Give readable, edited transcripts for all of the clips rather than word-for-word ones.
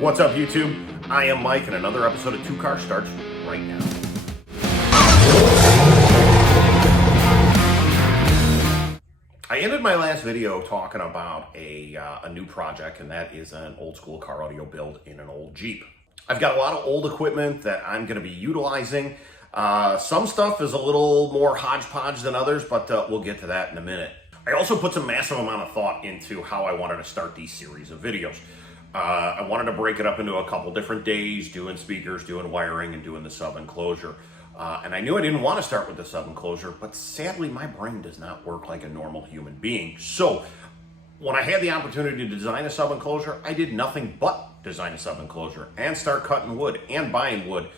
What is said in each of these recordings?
What's up, YouTube? I am Mike, and another episode of Two Car starts right now. I ended my last video talking about a new project, and that is an old school car audio build in an old Jeep. I've got a lot of old equipment that I'm going to be utilizing. Some stuff is a little more hodgepodge than others, but we'll get to that in a minute. I also put some massive amount of thought into how I wanted to start these series of videos. I wanted to break it up into a couple different days, doing speakers, doing wiring, and doing the sub enclosure. And I knew I didn't want to start with the sub enclosure, but sadly my brain does not work like a normal human being. So when I had the opportunity to design a sub enclosure, I did nothing but design a sub enclosure and start cutting wood and buying wood.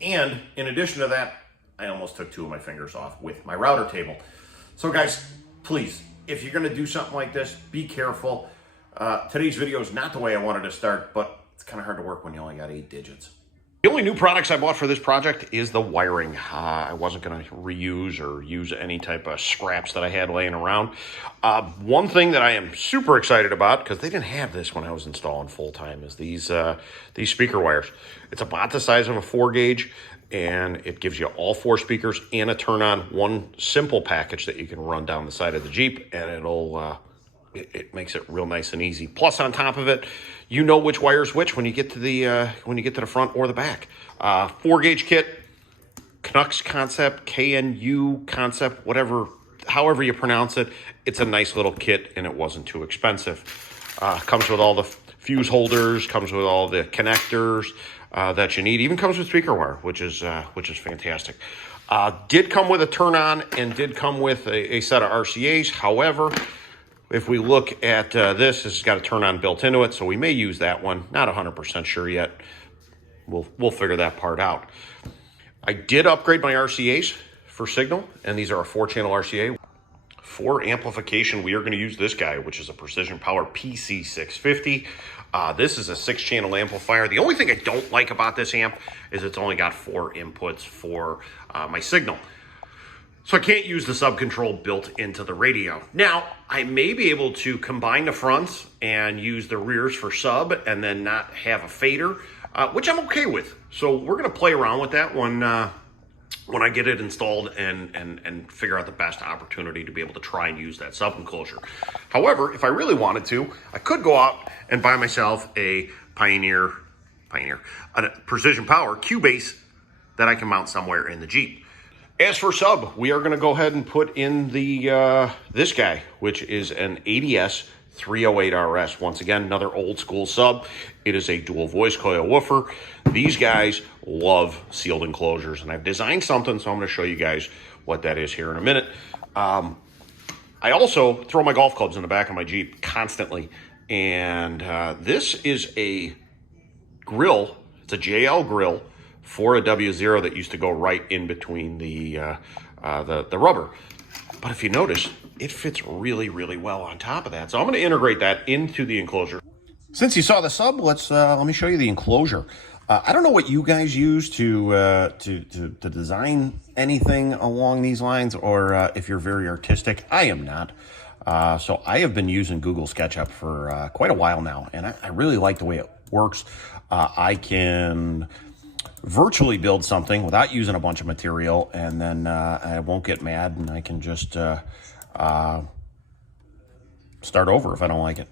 And in addition to that, I almost took two of my fingers off with my router table. So guys, please, if you're going to do something like this, be careful. Today's video is not the way I wanted to start, but it's kind of hard to work when you only got 8 digits. The only new products I bought for this project is the wiring. I wasn't going to reuse or use any type of scraps that I had laying around. One thing that I am super excited about, because they didn't have this when I was installing full-time, is these speaker wires. It's about the size of a 4-gauge, and it gives you all 4 speakers and a turn-on, one simple package that you can run down the side of the Jeep, and it'll... It makes it real nice and easy. Plus, on top of it, you know which wire's which when you get to the front or the back. 4-gauge kit, Canucks concept, KNU concept, whatever, however you pronounce it. It's a nice little kit, and it wasn't too expensive. Comes with all the fuse holders, comes with all the connectors that you need. Even comes with speaker wire, which is fantastic. Did come with a turn-on and did come with a set of RCAs. However, if we look at this has got a turn-on built into it, so we may use that one. Not 100% sure yet. We'll figure that part out. I did upgrade my RCAs for signal, and these are a 4-channel RCA. For amplification, we are going to use this guy, which is a Precision Power PC650. This is a 6-channel amplifier. The only thing I don't like about this amp is it's only got 4 inputs for my signal. So I can't use the sub control built into the radio. Now, I may be able to combine the fronts and use the rears for sub and then not have a fader, which I'm okay with. So we're gonna play around with that when I get it installed and figure out the best opportunity to be able to try and use that sub enclosure. However, if I really wanted to, I could go out and buy myself a a Precision Power Cubase that I can mount somewhere in the Jeep. As for sub, we are going to go ahead and put in the this guy, which is an ADS 308RS. Once again, another old school sub. It is a dual voice coil woofer. These guys love sealed enclosures, and I've designed something, so I'm going to show you guys what that is here in a minute. I also throw my golf clubs in the back of my Jeep constantly, and this is a grill. It's a JL grill for a W0 that used to go right in between the rubber. But if you notice, it fits really, really well on top of that. So I'm going to integrate that into the enclosure. Since you saw the sub, let me show you the enclosure. I don't know what you guys use to design anything along these lines, or if you're very artistic. I am not. So I have been using Google SketchUp for quite a while now, and I really like the way it works. I can virtually build something without using a bunch of material, and then I won't get mad, and I can just start over if I don't like it.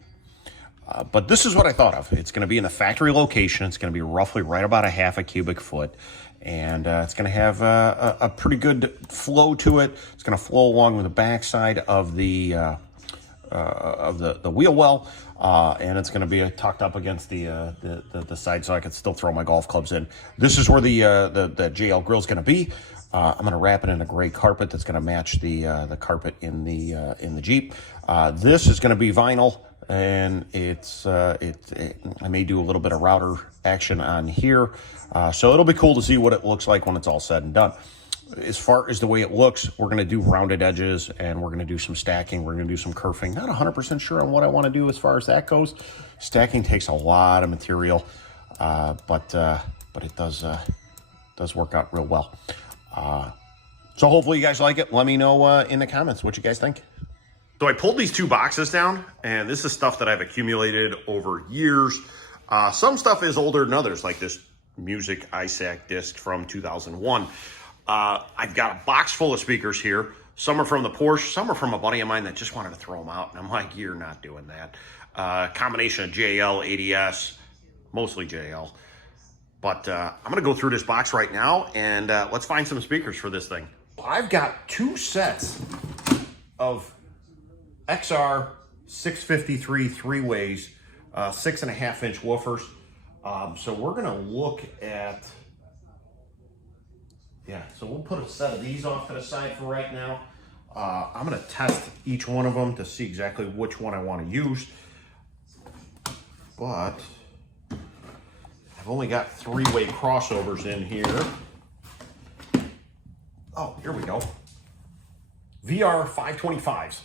But this is what I thought of. It's going to be in a factory location. It's going to be roughly right about a half a cubic foot, and it's going to have a pretty good flow to it. It's going to flow along with the backside of the wheel well, and it's going to be tucked up against the side, so I can still throw my golf clubs in. This is where the JL grill is going to be. I'm going to wrap it in a gray carpet that's going to match the carpet in the Jeep. This is going to be vinyl, and I may do a little bit of router action on here, so it'll be cool to see what it looks like when it's all said and done. As far as the way it looks, we're going to do rounded edges, and we're going to do some stacking. We're going to do some kerfing. Not 100% sure on what I want to do as far as that goes. Stacking takes a lot of material, but it does work out real well. So hopefully you guys like it. Let me know in the comments what you guys think. So I pulled these two boxes down, and this is stuff that I've accumulated over years. Some stuff is older than others, like this Music ISAC disc from 2001. I've got a box full of speakers here. Some are from the Porsche, some are from a buddy of mine that just wanted to throw them out. And I'm like, you're not doing that. Combination of JL, ADS, mostly JL. But I'm going to go through this box right now, and let's find some speakers for this thing. I've got two sets of XR 653 three-ways, 6.5-inch woofers. So we're going to look at, so we'll put a set of these off to the side for right now. I'm going to test each one of them to see exactly which one I want to use. But I've only got three-way crossovers in here. Oh, here we go. VR 525s,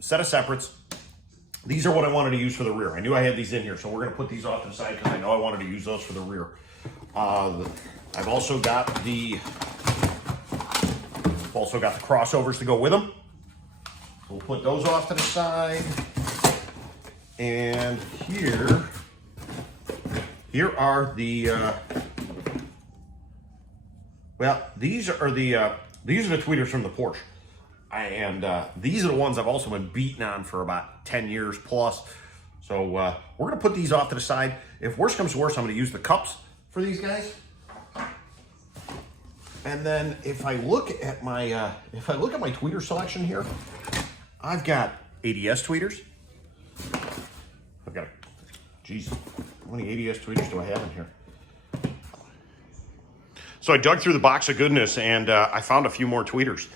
set of separates. These are what I wanted to use for the rear. I knew I had these in here, so we're going to put these off to the side because I know I wanted to use those for the rear. I've also got the crossovers to go with them. We'll put those off to the side. And here are the these are the tweeters from the Porsche. And these are the ones I've also been beating on for about 10 years plus. So we're going to put these off to the side. If worse comes to worse, I'm going to use the cups for these guys. And then if I look at my tweeter selection here, I've got ADS tweeters. I've got, geez, how many ADS tweeters do I have in here? So I dug through the box of goodness and I found a few more tweeters.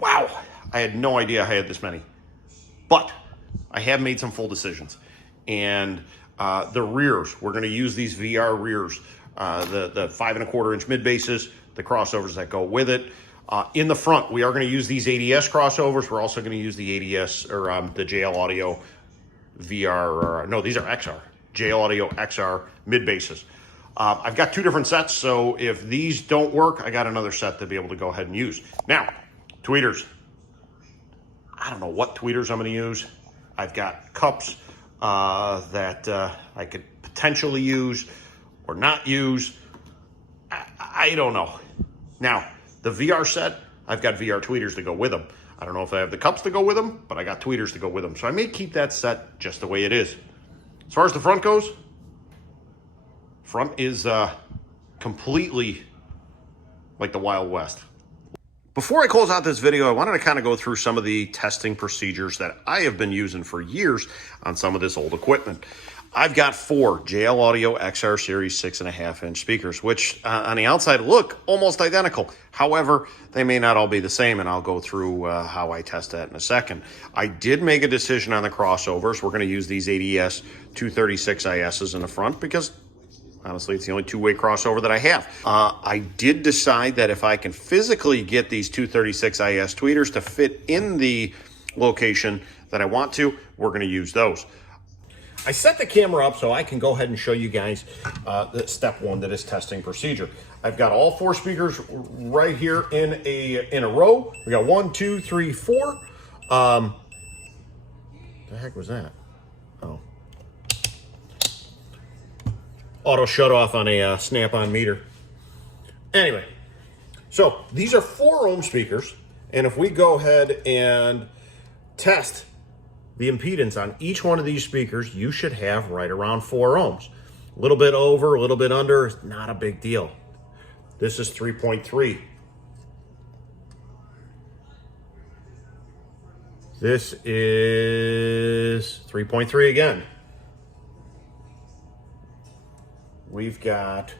Wow, I had no idea I had this many. But I have made some full decisions. And the rears, we're gonna use these VR rears, the 5.25-inch mid bases, the crossovers that go with it. In the front, we are gonna use these ADS crossovers. We're also gonna use the ADS, or the JL Audio VR, no, these are XR, JL Audio XR mid bases. I've got two different sets, so if these don't work, I got another set to be able to go ahead and use. Now, tweeters. I don't know what tweeters I'm going to use. I've got cups that I could potentially use or not use. I don't know. Now, the VR set, I've got VR tweeters to go with them. I don't know if I have the cups to go with them, but I got tweeters to go with them. So I may keep that set just the way it is. As far as the front goes, front is completely like the Wild West. Before I close out this video, I wanted to kind of go through some of the testing procedures that I have been using for years on some of this old equipment. I've got 4 JL Audio XR Series 6.5-inch speakers, which on the outside look almost identical. However, they may not all be the same, and I'll go through how I test that in a second. I did make a decision on the crossovers. We're going to use these ADS 236 ISs in the front because honestly, it's the only two-way crossover that I have. I did decide that if I can physically get these 236 IS tweeters to fit in the location that I want to, we're going to use those. I set the camera up so I can go ahead and show you guys the step 1 to this testing procedure. I've got all 4 speakers right here in a row. We got 1, 2, 3, 4. The heck was that? Oh. Auto shut off on a snap-on meter. Anyway, so these are 4 ohm speakers, and if we go ahead and test the impedance on each one of these speakers, you should have right around 4 ohms. A little bit over, a little bit under, is not a big deal. This is 3.3. This is 3.3 again. We've got,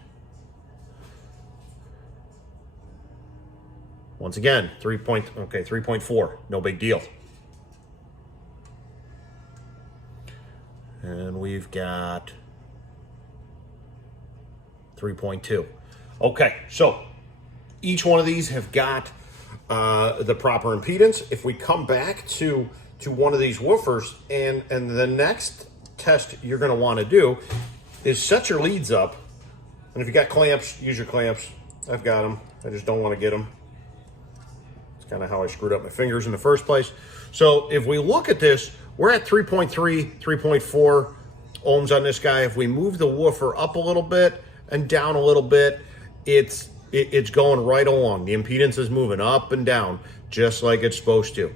once again, 3.4, no big deal. And we've got 3.2. Okay, so each one of these have got the proper impedance. If we come back to one of these woofers, and the next test you're going to want to do is set your leads up. And if you got clamps, use your clamps. I've got them. I just don't want to get them. It's kind of how I screwed up my fingers in the first place. So if we look at this, we're at 3.3, 3.4. ohms on this guy. If we move the woofer up a little bit and down a little bit, it's going right along. The impedance is moving up and down just like it's supposed to.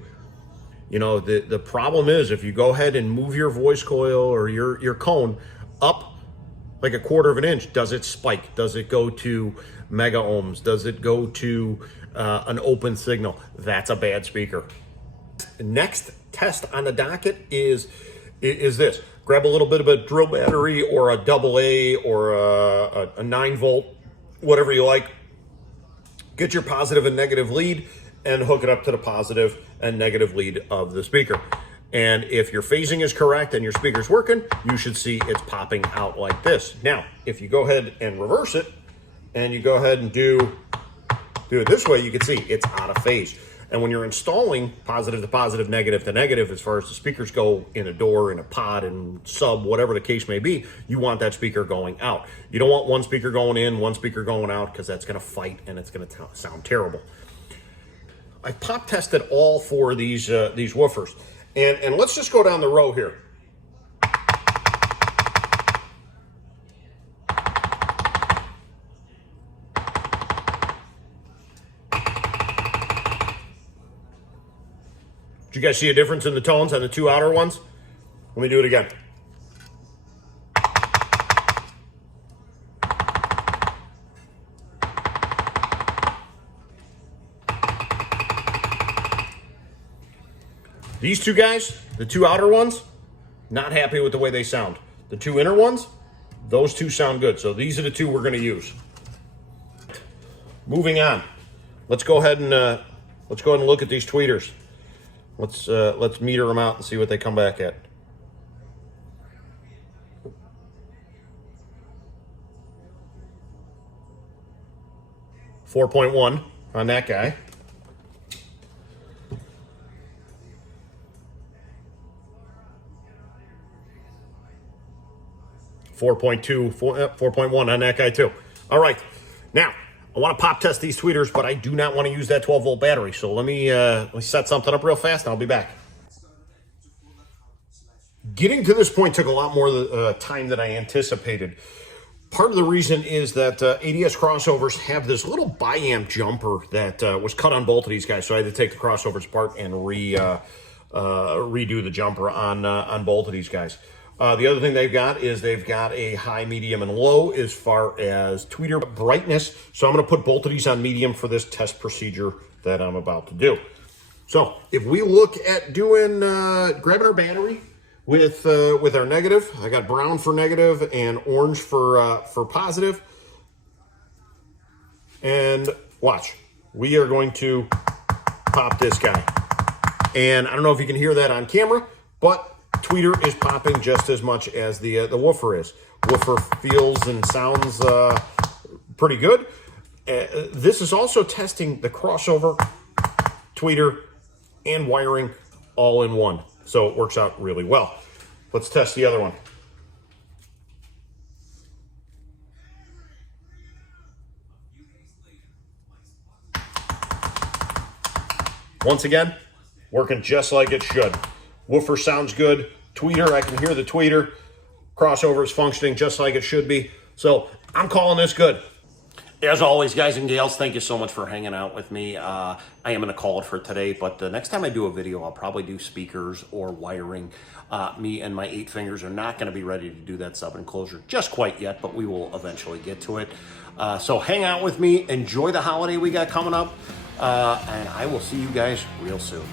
You know, the problem is if you go ahead and move your voice coil or your cone up like a quarter of an inch, does it spike? Does it go to mega ohms? Does it go to an open signal? That's a bad speaker. Next test on the docket is this. Grab a little bit of a drill battery or a AA or a 9 volt, whatever you like. Get your positive and negative lead and hook it up to the positive and negative lead of the speaker. And if your phasing is correct and your speaker's working, you should see it's popping out like this. Now, if you go ahead and reverse it and you go ahead and do it this way, you can see it's out of phase. And when you're installing positive to positive, negative to negative, as far as the speakers go in a door, in a pod, in sub, whatever the case may be, you want that speaker going out. You don't want one speaker going in, one speaker going out, because that's going to fight and it's going to sound terrible. I pop tested all four of these woofers. And let's just go down the row here. Did you guys see a difference in the tones on the two outer ones? Let me do it again. These two guys, the two outer ones, not happy with the way they sound. The two inner ones, those two sound good. So these are the two we're going to use. Moving on. Let's go ahead and look at these tweeters. Let's meter them out and see what they come back at. .1 on that guy. 4.1 on that guy too. All right, now I want to pop test these tweeters, but I do not want to use that 12 volt battery. So let me set something up real fast and I'll be back. Getting to this point took a lot more time than I anticipated. Part of the reason is that ADS crossovers have this little bi-amp jumper that was cut on both of these guys. So I had to take the crossovers apart and redo the jumper on both of these guys. The other thing they've got is they've got a high, medium, and low as far as tweeter brightness. So I'm going to put both of these on medium for this test procedure that I'm about to do. So if we look at doing grabbing our battery with our negative, I got brown for negative and orange for positive. And watch, we are going to pop this guy. And I don't know if you can hear that on camera, but tweeter is popping just as much as the woofer is. Woofer feels and sounds pretty good. This is also testing the crossover, tweeter, and wiring all in one. So it works out really well. Let's test the other one. Once again, working just like it should. Woofer sounds good. Tweeter, I can hear the tweeter. Crossover is functioning just like it should be. So I'm calling this good. As always, guys and gals, thank you so much for hanging out with me. I am going to call it for today, but the next time I do a video, I'll probably do speakers or wiring. Me and my 8 fingers are not going to be ready to do that sub enclosure just quite yet, but we will eventually get to it. So hang out with me. Enjoy the holiday we got coming up, and I will see you guys real soon.